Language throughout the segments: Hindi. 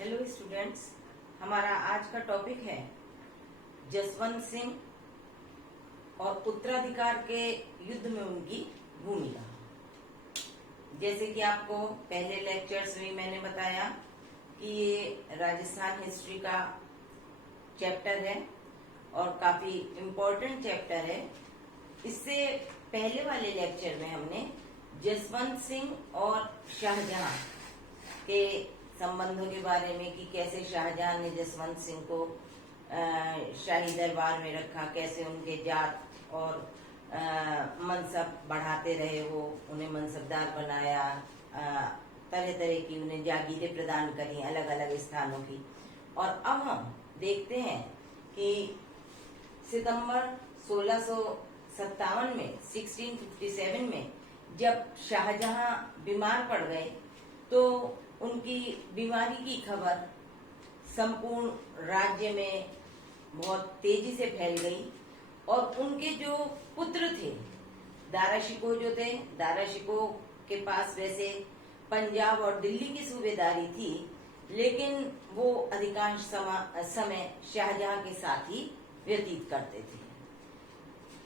हेलो स्टूडेंट्स, हमारा आज का टॉपिक है जसवंत सिंह और उत्तराधिकार के युद्ध में उनकी भूमिका। जैसे कि आपको पहले लेक्चर्स में मैंने बताया कि ये राजस्थान हिस्ट्री का चैप्टर है और काफी इम्पोर्टेंट चैप्टर है। इससे पहले वाले लेक्चर में हमने जसवंत सिंह और शाहजहां के संबंधों के बारे में कि कैसे शाहजहां ने जसवंत सिंह को शाही दरबार में रखा, कैसे उनके जात और मनसब बढ़ाते रहे, वो उन्हें मनसबदार बनाया, तरह तरह की उन्हें जागीरें प्रदान करी अलग अलग स्थानों की। और अब हम देखते हैं कि सितंबर 1657 में 1657 में जब शाहजहां बीमार पड़ गए तो उनकी बीमारी की खबर संपूर्ण राज्य में बहुत तेजी से फैल गई और उनके जो पुत्र थे, दारा शिकोह जो थे, दारा शिकोह के पास वैसे पंजाब और दिल्ली की सूबेदारी थी, लेकिन वो अधिकांश समय शाहजहां के साथ ही व्यतीत करते थे।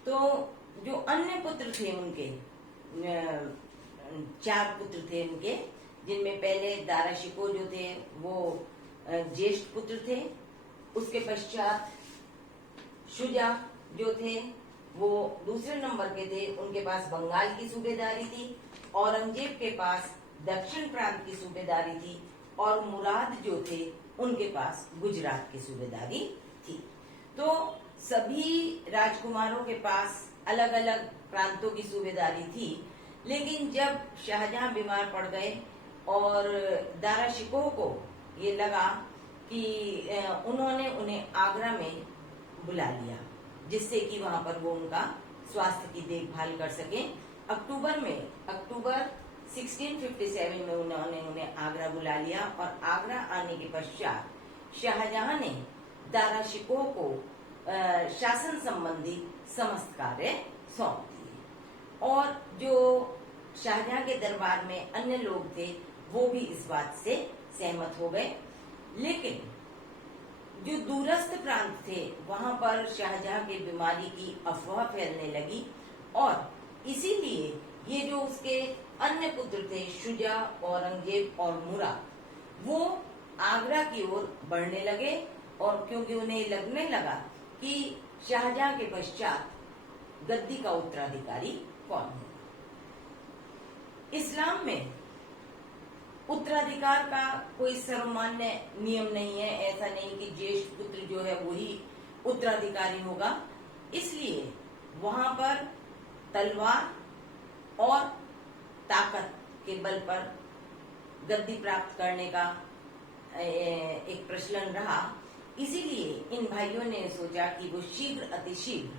तो जो अन्य पुत्र थे उनके, 4 पुत्र थे उनके, जिनमें पहले दारा शिकोह जो थे वो ज्येष्ठ पुत्र थे। उसके पश्चात शुजा जो थे वो दूसरे नंबर के थे, उनके पास बंगाल की सूबेदारी थी। औरंगजेब के पास दक्षिण प्रांत की सूबेदारी थी और मुराद जो थे उनके पास गुजरात की सूबेदारी थी। तो सभी राजकुमारों के पास अलग अलग प्रांतों की सूबेदारी थी। लेकिन जब शाहजहां बीमार पड़ गए और दारा शिकोह को ये लगा कि उन्होंने उन्हें आगरा में बुला लिया, जिससे कि वहां पर वो उनका स्वास्थ्य की देखभाल कर सके। अक्टूबर 1657 में उन्होंने उन्हें आगरा बुला लिया और आगरा आने के पश्चात शाहजहां ने दारा शिकोह को शासन संबंधी समस्त कार्य सौंप दिए और जो शाहजहां के दरबार में अन्य लोग थे वो भी इस बात से सहमत हो गए। लेकिन जो दूरस्थ प्रांत थे वहां पर शाहजहां की बीमारी की अफवाह फैलने लगी और इसीलिए ये जो उसके अन्य पुत्र थे, शुजा, औरंगजेब और मुराद, वो आगरा की ओर बढ़ने लगे। और क्योंकि उन्हें लगने लगा कि शाहजहां के पश्चात गद्दी का उत्तराधिकारी कौन होगा। इस्लाम में उत्तराधिकार का कोई सर्वमान्य नियम नहीं है। ऐसा नहीं कि ज्येष्ठ पुत्र जो है वही उत्तराधिकारी होगा। इसलिए वहां पर तलवार और ताकत के बल पर गद्दी प्राप्त करने का एक प्रचलन रहा। इसीलिए इन भाइयों ने सोचा कि वो शीघ्र अतिशीघ्र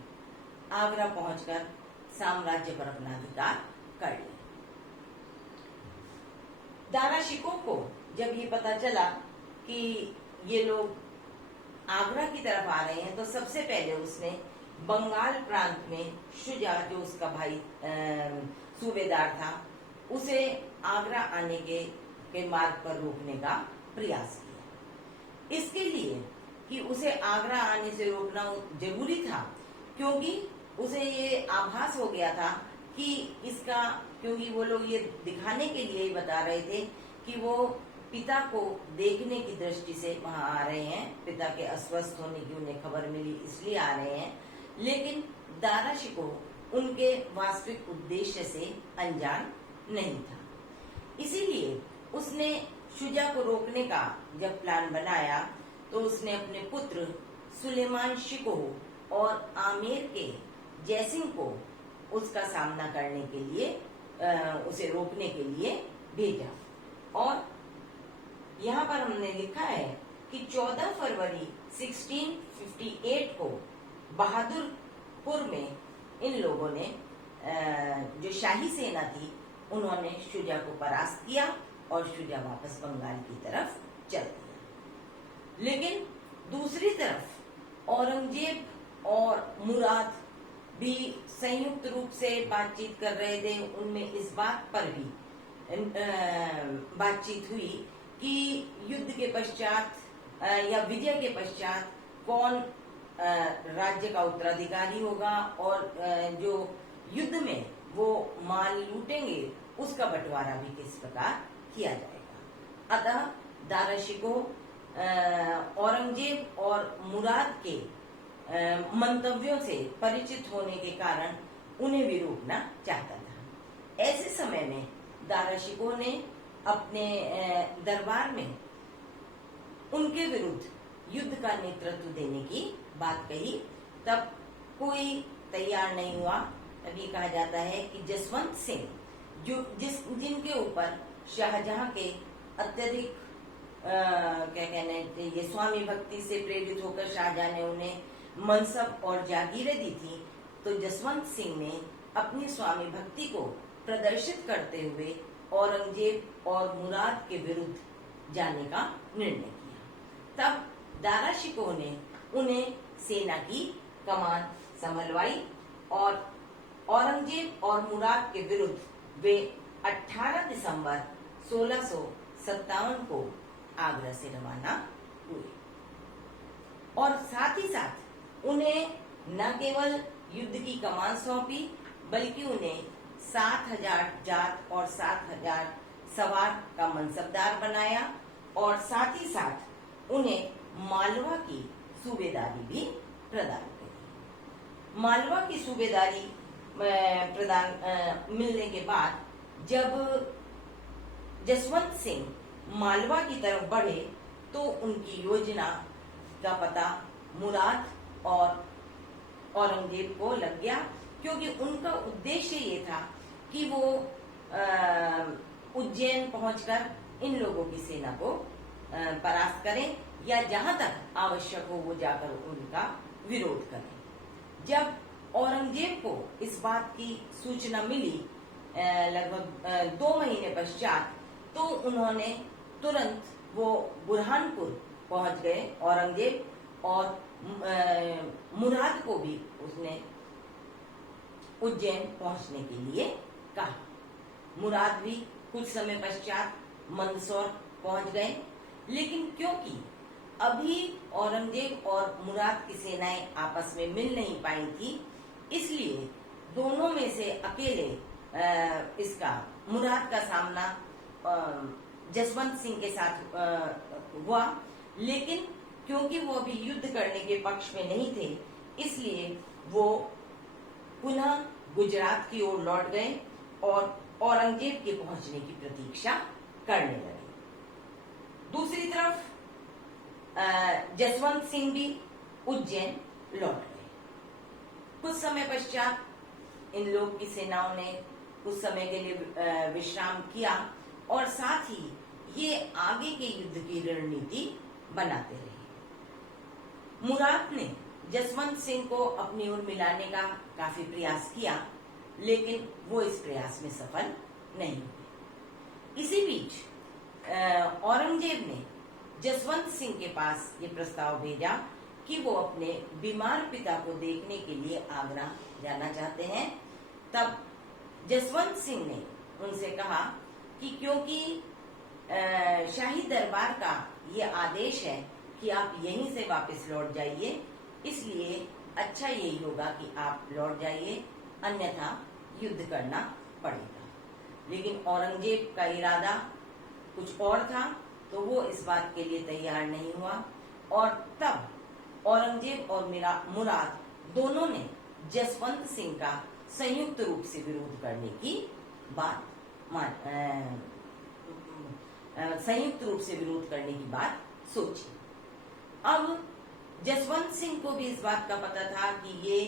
आगरा पहुंचकर साम्राज्य पर अपना अधिकार कर ले। दारा शिकोह को जब ये पता चला कि ये लोग आगरा की तरफ आ रहे हैं तो सबसे पहले उसने बंगाल प्रांत में शुजा, जो उसका भाई सूबेदार था, उसे आगरा आने के मार्ग पर रोकने का प्रयास किया। इसके लिए कि उसे आगरा आने से रोकना जरूरी था, क्योंकि उसे ये आभास हो गया था कि इसका, क्योंकि वो लोग ये दिखाने के लिए बता रहे थे कि वो पिता को देखने की दृष्टि से वहां आ रहे हैं, पिता के अस्वस्थ होने की उन्हें खबर मिली इसलिए आ रहे हैं। लेकिन दारा शिकोह उनके वास्तविक उद्देश्य से अनजान नहीं था। इसीलिए उसने शुजा को रोकने का जब प्लान बनाया तो उसने अपने पुत्र सुलेमान शिकोह और आमेर के जयसिंह को उसका सामना करने के लिए, उसे रोकने के लिए भेजा। और यहाँ पर हमने लिखा है कि 14 फरवरी 1658 को बहादुरपुर में इन लोगों ने, जो शाही सेना थी, उन्होंने शुजा को परास्त किया और शुजा वापस बंगाल की तरफ चल दिया। लेकिन दूसरी तरफ औरंगजेब और मुराद भी संयुक्त रूप से बातचीत कर रहे थे। उनमें इस बात पर भी बातचीत हुई कि युद्ध के पश्चात या विजय के पश्चात कौन राज्य का उत्तराधिकारी होगा और जो युद्ध में वो माल लूटेंगे उसका बंटवारा भी किस प्रकार किया जाएगा। अतः दारा शिकोह औरंगजेब और मुराद के मंतव्यों से परिचित होने के कारण उन्हें भी रोकना चाहता था। ऐसे समय में दारा शिकोह ने अपने दरबार में उनके विरुद्ध युद्ध का नेतृत्व देने की बात कही। तब कोई तैयार नहीं हुआ। तभी कहा जाता है कि जसवंत सिंह जो जिनके ऊपर शाहजहां के अत्यधिक क्या कहने ये स्वामी भक्ति से प्रेरित होकर शाहजहां ने उन्हें मनसब और जागीरें दी थी, तो जसवंत सिंह ने अपनी स्वामी भक्ति को प्रदर्शित करते हुए औरंगजेब और मुराद के विरुद्ध जाने का निर्णय किया। तब दारा शिकोह ने उन्हें सेना की कमान संभलवाई और औरंगजेब और मुराद के विरुद्ध वे 18 दिसंबर 1657 को आगरा से रवाना हुए और साथ ही साथ उन्हें न केवल युद्ध की कमान सौंपी बल्कि उन्हें 7000 जात और 7000 सवार का मनसबदार बनाया और साथ ही साथ उन्हें मालवा की सूबेदारी भी प्रदान करी। मालवा की सूबेदारी मिलने के बाद जब जसवंत सिंह मालवा की तरफ बढ़े तो उनकी योजना का पता मुराद और औरंगजेब को लग गया, क्योंकि उनका उद्देश्य ये था कि वो उज्जैन पहुंचकर इन लोगों की सेना को परास्त करें या जहां तक आवश्यक हो वो जाकर उनका विरोध करें। जब औरंगजेब को इस बात की सूचना मिली लगभग 2 महीने पश्चात, तो उन्होंने तुरंत वो बुरहानपुर पहुंच गए औरंगजेब और मुराद को भी उसने उज्जैन पहुंचने के लिए कहा। मुराद भी कुछ समय पश्चात मंदसौर पहुंच गए, लेकिन क्योंकि अभी औरंगजेब और मुराद की सेनाएं आपस में मिल नहीं पाई थी, इसलिए दोनों में से अकेले इसका मुराद का सामना जसवंत सिंह के साथ हुआ, लेकिन क्योंकि वो अभी युद्ध करने के पक्ष में नहीं थे, इसलिए वो पुनः गुजरात की ओर लौट गए और औरंगजेब के पहुंचने की प्रतीक्षा करने लगे। दूसरी तरफ जसवंत सिंह भी उज्जैन लौट गए। कुछ समय पश्चात इन लोग की सेनाओं ने कुछ समय के लिए विश्राम किया और साथ ही ये आगे के युद्ध की रणनीति बनाते रहे। मुराद ने जसवंत सिंह को अपनी ओर मिलाने का काफी प्रयास किया, लेकिन वो इस प्रयास में सफल नहीं हुए। इसी बीच औरंगजेब ने जसवंत सिंह के पास ये प्रस्ताव भेजा कि वो अपने बीमार पिता को देखने के लिए आगरा जाना चाहते हैं। तब जसवंत सिंह ने उनसे कहा कि क्योंकि शाही दरबार का ये आदेश है कि आप यहीं से वापस लौट जाइए, इसलिए अच्छा यही होगा कि आप लौट जाइए, अन्यथा युद्ध करना पड़ेगा। लेकिन औरंगजेब का इरादा कुछ और था, तो वो इस बात के लिए तैयार नहीं हुआ और तब औरंगजेब और मुराद दोनों ने जसवंत सिंह का संयुक्त रूप से विरोध करने की बात संयुक्त रूप से विरोध करने की बात सोची। अब जसवंत सिंह को भी इस बात का पता था कि ये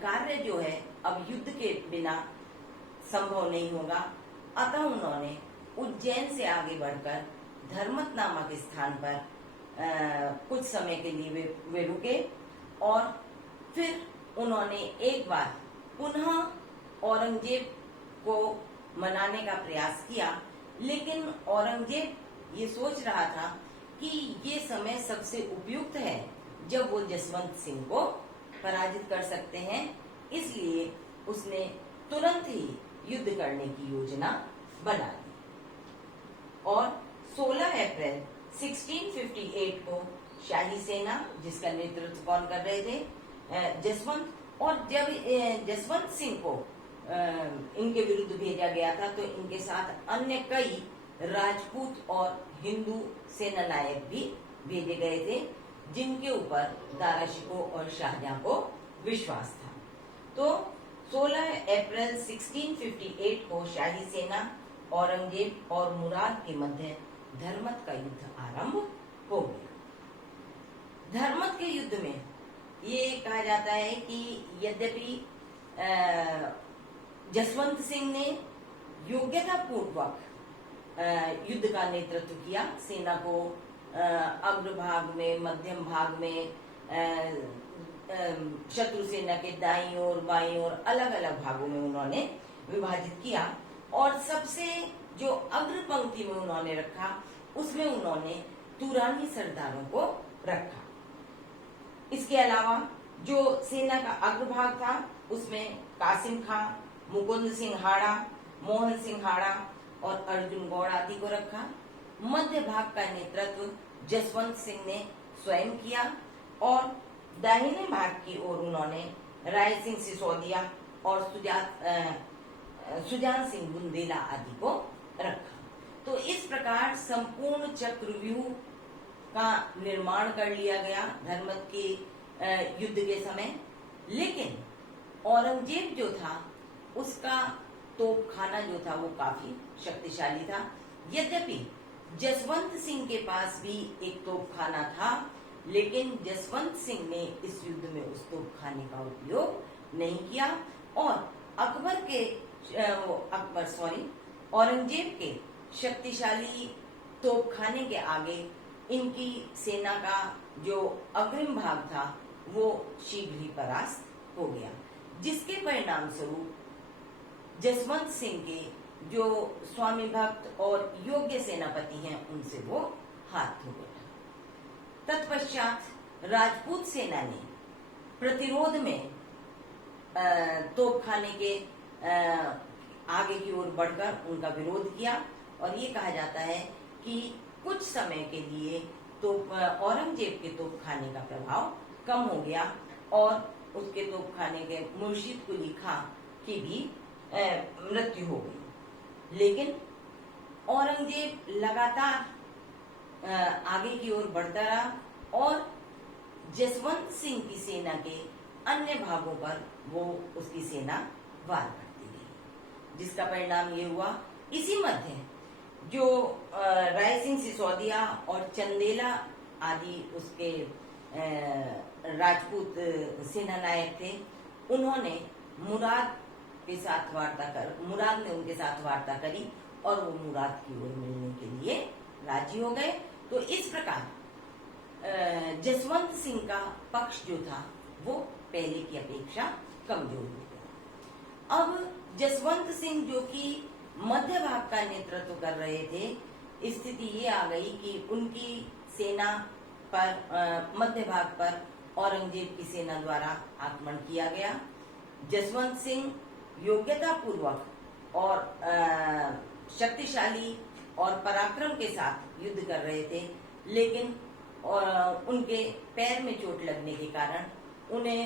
कार्य जो है अब युद्ध के बिना संभव नहीं होगा, अतः उन्होंने उज्जैन से आगे बढ़कर धर्मत नामक स्थान पर कुछ समय के लिए वे रुके और फिर उन्होंने एक बार पुनः औरंगजेब को मनाने का प्रयास किया, लेकिन औरंगजेब ये सोच रहा था कि ये समय सबसे उपयुक्त है जब वो जसवंत सिंह को पराजित कर सकते हैं, इसलिए उसने तुरंत ही युद्ध करने की योजना बना ली और 16 अप्रैल 1658 को शाही सेना, जिसका नेतृत्व कौन कर रहे थे, जसवंत, और जब जसवंत सिंह को इनके विरुद्ध भेजा गया था तो इनके साथ अन्य कई राजपूत और हिंदू सेना नायक भी भेजे गए थे, जिनके ऊपर दारा शिकोह और शाहजहां को विश्वास था। तो 16 अप्रैल 1658 को शाही सेना, औरंगजेब और मुराद के मध्य धर्मत का युद्ध आरंभ हो गया। धर्मत के युद्ध में ये कहा जाता है कि यद्यपि जसवंत सिंह ने योग्यता पूर्वक युद्ध का नेतृत्व किया, सेना को अग्रभाग में, मध्यम भाग में, शत्रु सेना के दाईं ओर बाईं ओर अलग अलग भागों में उन्होंने विभाजित किया, और सबसे जो अग्र पंक्ति में उन्होंने रखा उसमें उन्होंने तुरानी सरदारों को रखा। इसके अलावा जो सेना का अग्रभाग था उसमें कासिम खां, मुकुंद सिंह हाड़ा, मोहन सिंह हाड़ा और अर्जुन गौड़ आदि को रखा। मध्य भाग का नेतृत्व जसवंत सिंह ने स्वयं किया और दाहिने भाग की ओर उन्होंने राय सिंह सिसोदिया और सुजान सिंह बुंदेला आदि को रखा। तो इस प्रकार संपूर्ण चक्रव्यूह का निर्माण कर लिया गया धर्मत के युद्ध के समय। लेकिन औरंगजेब जो था उसका तोपखाना जो था वो काफी शक्तिशाली था। यद्यपि जसवंत सिंह के पास भी एक तोपखाना था, लेकिन जसवंत सिंह ने इस युद्ध में उस तोपखाने का उपयोग नहीं किया और औरंगजेब के शक्तिशाली तोपखाने के आगे इनकी सेना का जो अग्रिम भाग था वो शीघ्र ही परास्त हो गया, जिसके परिणाम स्वरूप जसवंत सिंह के जो स्वामी भक्त और योग्य सेनापति हैं उनसे वो हाथ धो गया। तत्पश्चात राजपूत सेना ने प्रतिरोध में तोपखाने के आगे की ओर बढ़कर उनका विरोध किया और ये कहा जाता है कि कुछ समय के लिए तो औरंगजेब के तोपखाने का प्रभाव कम हो गया और उसके तोपखाने के मुर्शिद कुली खां की भी मृत्यु हो गई। लेकिन औरंगजेब लगातार आगे की ओर बढ़ता रहा और जसवंत सिंह की सेना के अन्य भागों पर वो उसकी सेना वार करती गई, जिसका परिणाम ये हुआ। इसी मध्य जो राय सिंह सिसोदिया और चंदेला आदि उसके राजपूत सेना नायक थे, उन्होंने मुराद ने उनके साथ वार्ता करी और वो मुराद की ओर मिलने के लिए राजी हो गए। तो इस प्रकार जसवंत सिंह का पक्ष जो था वो पहले की अपेक्षा कमजोर हो गया। अब जसवंत सिंह जो कि मध्य भाग का नेतृत्व कर रहे थे, स्थिति ये आ गई कि उनकी सेना पर मध्य भाग पर औरंगजेब की सेना द्वारा आक्रमण किया गया। जसवंत सिंह योग्यता पूर्वक और शक्तिशाली और पराक्रम के साथ युद्ध कर रहे थे, लेकिन उनके पैर में चोट लगने के कारण उन्हें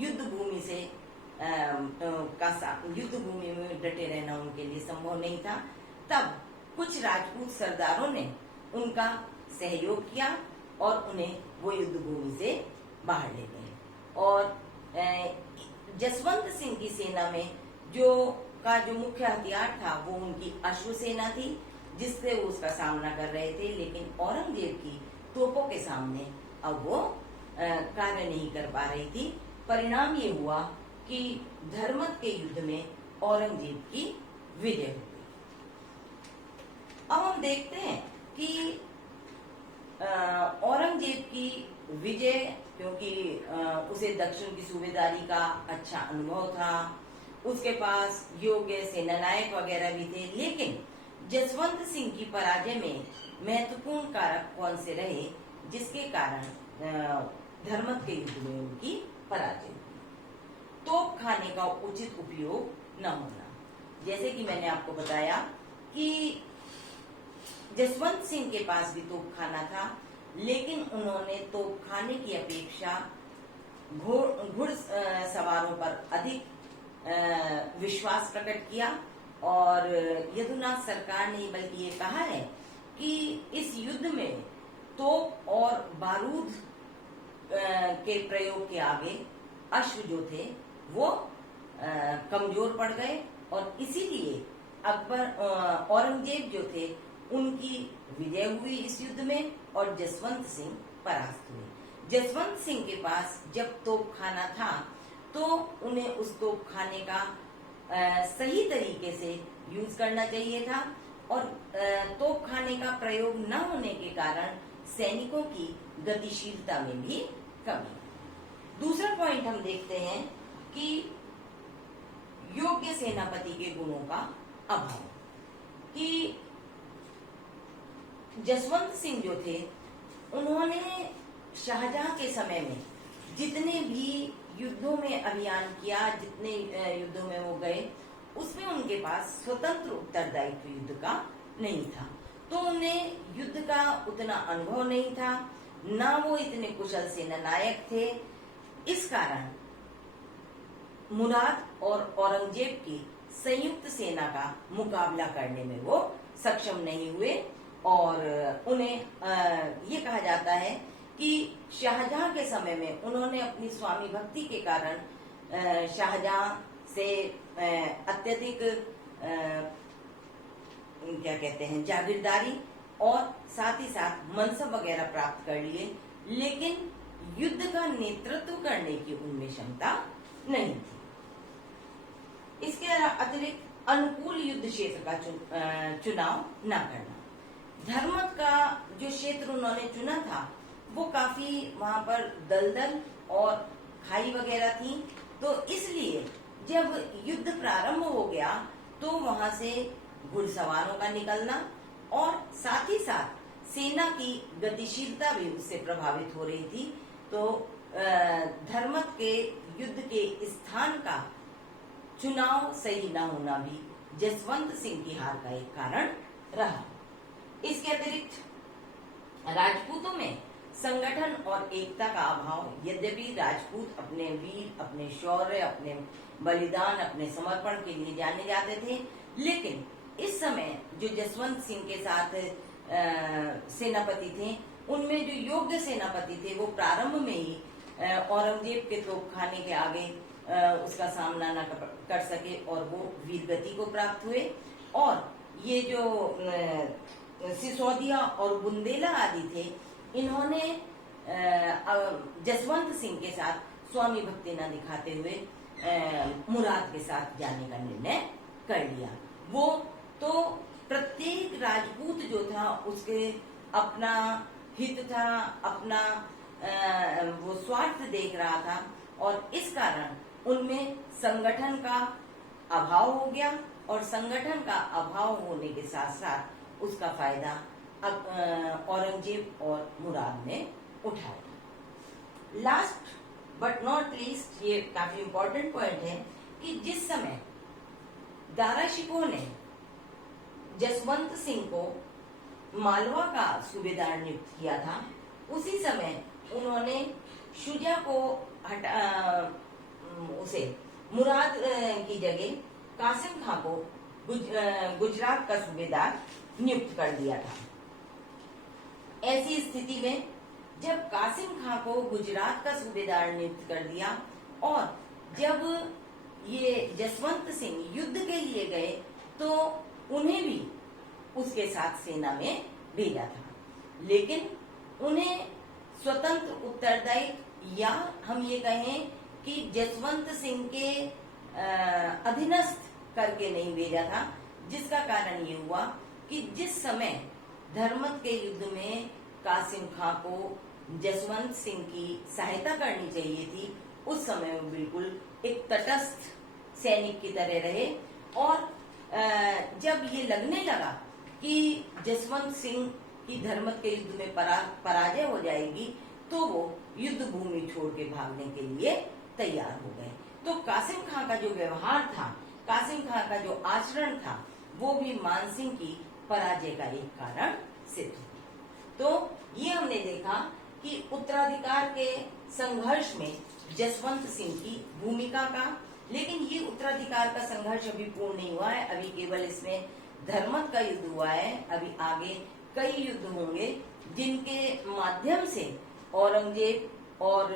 युद्ध भूमि में डटे रहना उनके लिए संभव नहीं था। तब कुछ राजपूत सरदारों ने उनका सहयोग किया और उन्हें वो युद्ध भूमि से बाहर ले गए। और जसवंत सिंह की सेना में जो मुख्य हथियार था वो उनकी अश्व सेना थी, जिससे वो उसका सामना कर रहे थे। लेकिन औरंगजेब की तोपों के सामने अब वो कार्य नहीं कर पा रही थी। परिणाम ये हुआ कि धर्मत के युद्ध में औरंगजेब की विजय हो गई। अब हम देखते हैं कि औरंगजेब की विजय, क्योंकि उसे दक्षिण की सूबेदारी का अच्छा अनुभव था, उसके पास योग्य सेनानायक वगैरह भी थे, लेकिन जसवंत सिंह की पराजय में महत्वपूर्ण कारक कौन से रहे जिसके कारण धर्मत के युद्ध में उनकी पराजय हुई? तोप खाने का उचित उपयोग न होना। जैसे कि मैंने आपको बताया कि जसवंत सिंह के पास भी तोपखाना था, लेकिन उन्होंने तोपखाने की अपेक्षा घुड़ सवारों पर अधिक विश्वास प्रकट किया। और यदुनाथ सरकार ने बल्कि ये कहा है कि इस युद्ध में तोप और बारूद के प्रयोग के आगे अश्व जो थे वो कमजोर पड़ गए, और इसीलिए अकबर औरंगजेब जो थे उनकी विजय हुई इस युद्ध में, और जसवंत सिंह परास्त हुए। जसवंत सिंह के पास जब तोपखाना था तो उन्हें उस तोपखाने का सही तरीके से यूज करना चाहिए था, और तोपखाने का प्रयोग न होने के कारण सैनिकों की गतिशीलता में भी कमी। दूसरा पॉइंट हम देखते हैं कि योग्य सेनापति के गुणों का अभाव, कि जसवंत सिंह जो थे उन्होंने शाहजहां के समय में जितने भी युद्धों में अभियान किया, जितने युद्धों में वो गए, उसमें उनके पास स्वतंत्र उत्तरदायित्व युद्ध का नहीं था। तो उन्हें युद्ध का उतना अनुभव नहीं था, ना वो इतने कुशल सेनानायक थे। इस कारण मुराद और औरंगजेब की संयुक्त सेना का मुकाबला करने में वो सक्षम नहीं हुए, और उन्हें ये कहा जाता है कि शाहजहां के समय में उन्होंने अपनी स्वामी भक्ति के कारण शाहजहां से अत्यधिक क्या कहते हैं जागीरदारी और साथ ही साथ मनसब वगैरह प्राप्त कर लिए, लेकिन युद्ध का नेतृत्व करने की उनमें क्षमता नहीं थी। इसके अतिरिक्त अनुकूल युद्ध क्षेत्र का चुनाव न करना। धर्मत का जो क्षेत्र उन्होंने चुना था वो काफी वहां पर दलदल और खाई वगैरह थी, तो इसलिए जब युद्ध प्रारंभ हो गया तो वहां से घुड़सवारों का निकलना और साथ ही साथ सेना की गतिशीलता भी उससे प्रभावित हो रही थी। तो धर्मत के युद्ध के स्थान का चुनाव सही न होना भी जसवंत सिंह की हार का एक कारण रहा। इसके अतिरिक्त राजपूतों में संगठन और एकता का अभाव। यद्यपि राजपूत अपने वीर, अपने शौर्य, अपने बलिदान, अपने समर्पण के लिए जाने जाते थे, लेकिन इस समय जो जसवंत सिंह के साथ सेनापति थे, उनमें जो योग्य सेनापति थे वो प्रारंभ में ही औरंगजेब के तोपखाने के आगे उसका सामना न कर सके और वो वीरगति को प्राप्त हुए। और ये जो सिसोदिया और बुंदेला आदि थे, इन्होंने जसवंत सिंह के साथ स्वामी भक्ति न दिखाते हुए मुराद के साथ जाने का निर्णय कर लिया। वो तो प्रत्येक राजपूत जो था उसके अपना हित था, अपना वो स्वार्थ देख रहा था, और इस कारण उनमें संगठन का अभाव हो गया, और संगठन का अभाव होने के साथ साथ उसका फायदा औरंगजेब और मुराद ने उठाया। लास्ट बट नॉट लीस्ट, ये काफी इंपॉर्टेंट पॉइंट है कि जिस समय दारा शिकोह ने जसवंत सिंह को मालवा का सूबेदार नियुक्त किया था, उसी समय उन्होंने शुजा को उसे मुराद की जगह कासिम खां को गुजरात का सूबेदार नियुक्त कर दिया था। ऐसी स्थिति में जब कासिम खां को गुजरात का सूबेदार नियुक्त कर दिया और जब ये जसवंत सिंह युद्ध के लिए गए तो उन्हें भी उसके साथ सेना में भेजा था, लेकिन उन्हें स्वतंत्र उत्तरदायित्व या हम ये कहें कि जसवंत सिंह के अधीनस्थ करके नहीं भेजा था, जिसका कारण ये हुआ कि जिस समय धर्मत के युद्ध में कासिम खां को जसवंत सिंह की सहायता करनी चाहिए थी, उस समय वो बिल्कुल एक तटस्थ सैनिक की तरह रहे। और जब ये लगने लगा कि जसवंत सिंह की धर्मत के युद्ध में पराजय हो जाएगी, तो वो युद्ध भूमि छोड़ के भागने के लिए तैयार हो गए। तो कासिम खां का जो व्यवहार था, कासिम खां का जो आचरण था, वो भी मानसिंह की पराजय का एक कारण सिद्ध हुई। तो ये हमने देखा कि उत्तराधिकार के संघर्ष में जसवंत सिंह की भूमिका का, लेकिन ये उत्तराधिकार का संघर्ष अभी पूर्ण नहीं हुआ है। अभी केवल इसमें धर्मत का युद्ध हुआ है। अभी आगे कई युद्ध होंगे जिनके माध्यम से औरंगजेब और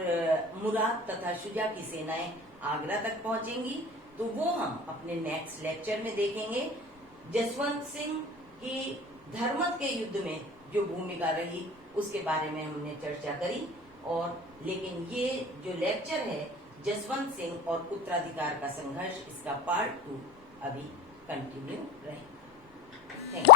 मुराद तथा शुजा की सेनाएं आगरा तक पहुंचेंगी। तो वो हम अपने नेक्स्ट लेक्चर में देखेंगे। जसवंत सिंह की धर्मत के युद्ध में जो भूमिका रही उसके बारे में हमने चर्चा करी। और लेकिन ये जो लेक्चर है जसवंत सिंह और उत्तराधिकार का संघर्ष, इसका पार्ट 2 अभी कंटिन्यू रहेगा। Thank you.